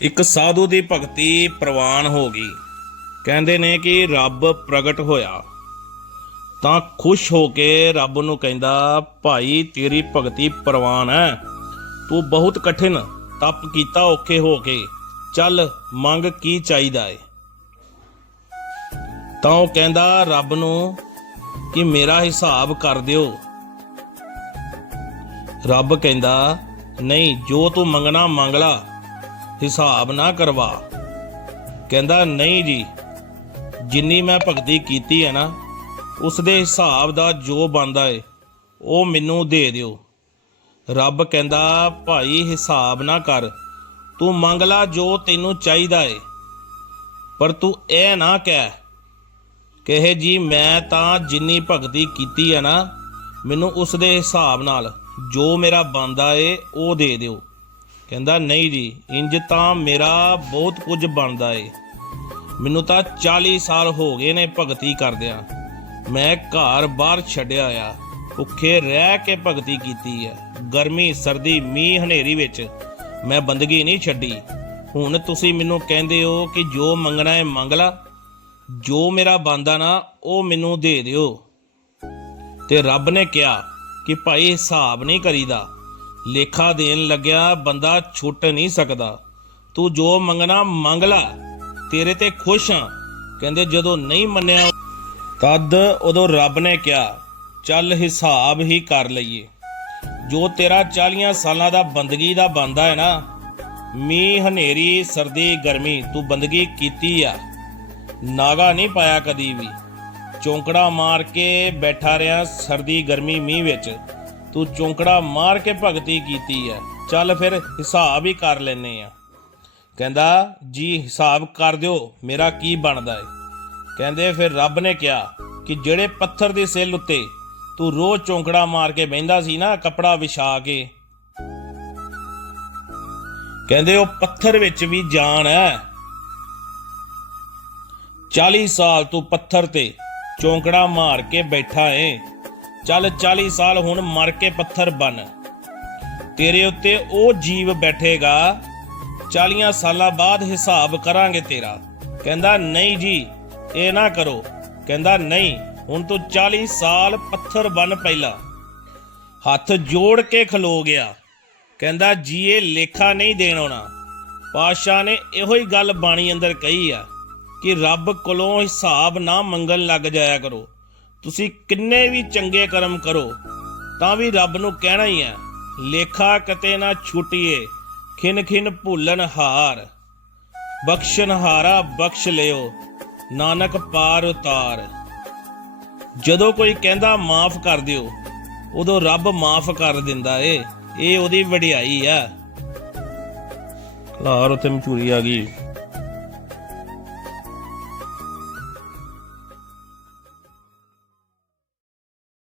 ਇੱਕ ਸਾਧੂ ਦੀ ਭਗਤੀ ਪ੍ਰਵਾਨ ਹੋ ਗਈ। ਕਹਿੰਦੇ ਨੇ ਕਿ ਰੱਬ ਪ੍ਰਗਟ ਹੋਇਆ। ਤਾਂ ਖੁਸ਼ ਹੋ ਕੇ ਰੱਬ ਨੂੰ ਕਹਿੰਦਾ, ਭਾਈ, ਤੇਰੀ ਭਗਤੀ ਪ੍ਰਵਾਨ ਹੈ। ਤੂੰ ਬਹੁਤ ਕਠਿਨ ਤਪ ਕੀਤਾ ਔਖੇ ਹੋ ਕੇ। ਚੱਲ, ਮੰਗ ਕੀ ਚਾਹੀਦਾ ਏ? ਤਾਂ ਉਹ ਕਹਿੰਦਾ, ਰੱਬ ਨੂੰ ਕਿ ਮੇਰਾ ਹਿਸਾਬ ਕਰ ਦਿਓ। ਰੱਬ ਕਹਿੰਦਾ, ਨਹੀਂ, ਜੋ ਤੂੰ ਮੰਗਣਾ, ਮੰਗ ਲਾ। ਹਿਸਾਬ ਨਾ ਕਰਵਾ। ਕਹਿੰਦਾ, ਨਹੀਂ ਜੀ, ਜਿੰਨੀ ਮੈਂ ਭਗਤੀ ਕੀਤੀ ਹੈ ਨਾ ਉਸ ਦੇ ਹਿਸਾਬ ਦਾ ਜੋ ਬੰਦਾ ਏ, ਉਹ ਮੈਨੂੰ ਦੇ ਦਿਓ। ਰੱਬ ਕਹਿੰਦਾ, ਭਾਈ, ਹਿਸਾਬ ਨਾ ਕਰ। ਤੂੰ ਮੰਗ ਲਾ ਜੋ ਤੈਨੂੰ ਚਾਹੀਦਾ ਏ। ਪਰ ਤੂੰ ਇਹ ਨਾ ਕਹਿ ਕਹੇ, ਜੀ, ਮੈਂ ਤਾਂ ਜਿੰਨੀ ਭਗਤੀ ਕੀਤੀ ਹੈ ਨਾ, ਮੈਨੂੰ ਉਸ ਦੇ ਹਿਸਾਬ ਨਾਲ ਜੋ ਮੇਰਾ ਬੰਦਾ ਏ, ਉਹ ਦੇ ਦਿਓ। ਕਹਿੰਦਾ, ਨਹੀਂ ਜੀ, ਇੰਜ ਤਾਂ ਮੇਰਾ ਬਹੁਤ ਕੁਝ ਬਣਦਾ ਏ। ਮੈਨੂੰ ਤਾਂ 40 ਸਾਲ ਹੋ ਗਏ ਨੇ ਭਗਤੀ ਕਰਦਿਆਂ। ਮੈਂ ਘਰ ਬਾਹਰ ਛੱਡਿਆ ਆ। ਭੁੱਖੇ ਰਹਿ ਕੇ ਭਗਤੀ ਕੀਤੀ ਹੈ ਗਰਮੀ, ਸਰਦੀ, ਮੀਂਹ, ਹਨੇਰੀ ਵਿੱਚ ਮੈਂ ਬੰਦਗੀ ਨਹੀਂ ਛੱਡੀ। ਹੁਣ ਤੁਸੀਂ ਮੈਨੂੰ ਕਹਿੰਦੇ ਹੋ ਕਿ ਜੋ ਮੰਗਣਾ ਹੈ ਮੰਗ ਲਾ। ਜੋ ਮੇਰਾ ਬੰਦਾ ਨਾ, ਉਹ ਮੈਨੂੰ ਦੇ ਦਿਓ। ਤੇ ਰੱਬ ਨੇ ਕਿਹਾ ਕਿ ਭਾਈ, ਹਿਸਾਬ ਨਹੀਂ ਕਰੀਦਾ। ਲੇਖਾ ਦੇਣ ਲੱਗਿਆ, ਬੰਦਾ ਛੁੱਟ ਨਹੀਂ ਸਕਦਾ। ਤੂੰ ਜੋ ਮੰਗਣਾ ਮੰਗ ਲੈ, ਤੇਰੇ ਤੇ ਖੁਸ਼ ਹਾਂ। ਕਹਿੰਦੇ ਜਦੋਂ ਨਹੀਂ ਮੰਨਿਆ, ਤਦ ਉਦੋਂ ਰੱਬ ਨੇ ਕਿਹਾ, ਚੱਲ ਹਿਸਾਬ ਹੀ ਕਰ ਲਈਏ। ਜੋ ਤੇਰਾ 40 ਸਾਲਾਂ ਦਾ ਬੰਦਗੀ ਦਾ ਬੰਦਾ ਹੈ ਨਾ, ਮੀਂਹ, ਹਨੇਰੀ, ਸਰਦੀ, ਗਰਮੀ, ਤੂੰ ਬੰਦਗੀ ਕੀਤੀ ਆ। ਨਾਗਾ ਨਹੀਂ ਪਾਇਆ ਕਦੀ ਵੀ। ਚੌਂਕੜਾ ਮਾਰ ਕੇ ਬੈਠਾ ਰਿਆ ਸਰਦੀ, ਗਰਮੀ, ਮੀਂਹ ਵਿੱਚ। ਤੂੰ ਚੌਂਕੜਾ ਮਾਰ ਕੇ ਭਗਤੀ ਕੀਤੀ ਹੈ ਚੱਲ ਫਿਰ ਹਿਸਾਬ ਹੀ ਕਰ ਲੈਨੇ ਆ। ਕਹਿੰਦਾ, ਜੀ, ਹਿਸਾਬ ਕਰ ਦਿਓ, ਮੇਰਾ ਕੀ ਬਣਦਾ ਹੈ ਕਹਿੰਦੇ, ਫਿਰ ਰੱਬ ਨੇ ਕਿਹਾ ਕਿ ਜਿਹੜੇ ਪੱਥਰ ਦੇ ਸਿਲ ਉੱਤੇ ਤੂੰ ਰੋਜ਼ ਚੌਂਕੜਾ ਮਾਰ ਕੇ ਬਹਿੰਦਾ ਸੀ ਨਾ, ਕਪੜਾ ਵਿਛਾ ਕੇ। ਕਹਿੰਦੇ, ਉਹ ਪੱਥਰ ਵਿੱਚ ਵੀ ਜਾਨ ਹੈ 40 ਸਾਲ ਤੂੰ ਪੱਥਰ ਤੇ ਚੌਂਕੜਾ ਮਾਰ ਕੇ ਬੈਠਾ ਏ। ਚੱਲ 40 ਸਾਲ ਹੁਣ ਮਰ ਕੇ ਪੱਥਰ ਬਣ ਤੇਰੇ ਉੱਤੇ ਉਹ ਜੀਵ ਬੈਠੇਗਾ 40 ਸਾਲਾਂ ਬਾਅਦ ਹਿਸਾਬ ਕਰਾਂਗੇ ਤੇਰਾ। ਕਹਿੰਦਾ, ਨਹੀਂ ਜੀ, ਇਹ ਨਾ ਕਰੋ। ਕਹਿੰਦਾ, ਨਹੀਂ, ਹੁਣ ਤੂੰ 40 ਸਾਲ ਪੱਥਰ ਬਣ ਪਹਿਲਾਂ। ਹੱਥ ਜੋੜ ਕੇ ਖਲੋ ਗਿਆ। ਕਹਿੰਦਾ ਜੀ ਇਹ ਲੇਖਾ ਨਹੀਂ ਦੇਣ ਆਉਣਾ। ਪਾਤਸ਼ਾਹ ਨੇ ਇਹੋ ਹੀ ਗੱਲ ਬਾਣੀ ਅੰਦਰ ਕਹੀ ਆ ਕਿ ਰੱਬ ਕੋਲੋਂ ਹਿਸਾਬ ਨਾ ਮੰਗਣ ਲੱਗ ਜਾਇਆ ਕਰੋ। ਤੁਸੀਂ ਕਿੰਨੇ ਵੀ ਚੰਗੇ ਕਰਮ ਕਰੋ, ਤਾਂ ਵੀ ਰੱਬ ਨੂੰ ਕਹਿਣਾ ਹੀ ਹੈ ਲੇਖਾ ਕਤੇ ਨਾ ਛੁੱਟੀਏ ਖਿਨ ਖਿਨ ਭੁੱਲਣ ਹਾਰ। ਬਖਸ਼ਣ ਹਾਰਾ ਬਖਸ਼ ਲਿਓ, ਨਾਨਕ ਪਾਰ ਉਤਾਰ। ਜਦੋਂ ਕੋਈ ਕਹਿੰਦਾ ਮਾਫ ਕਰ ਦਿਓ, ਉਦੋਂ ਰੱਬ ਮਾਫ ਕਰ ਦਿੰਦਾ ਏ, ਇਹ ਉਹਦੀ ਵਡਿਆਈ ਆ ਲਾਰ ਉਤੇ ਮਚੂਰੀ ਆ ਗਈ।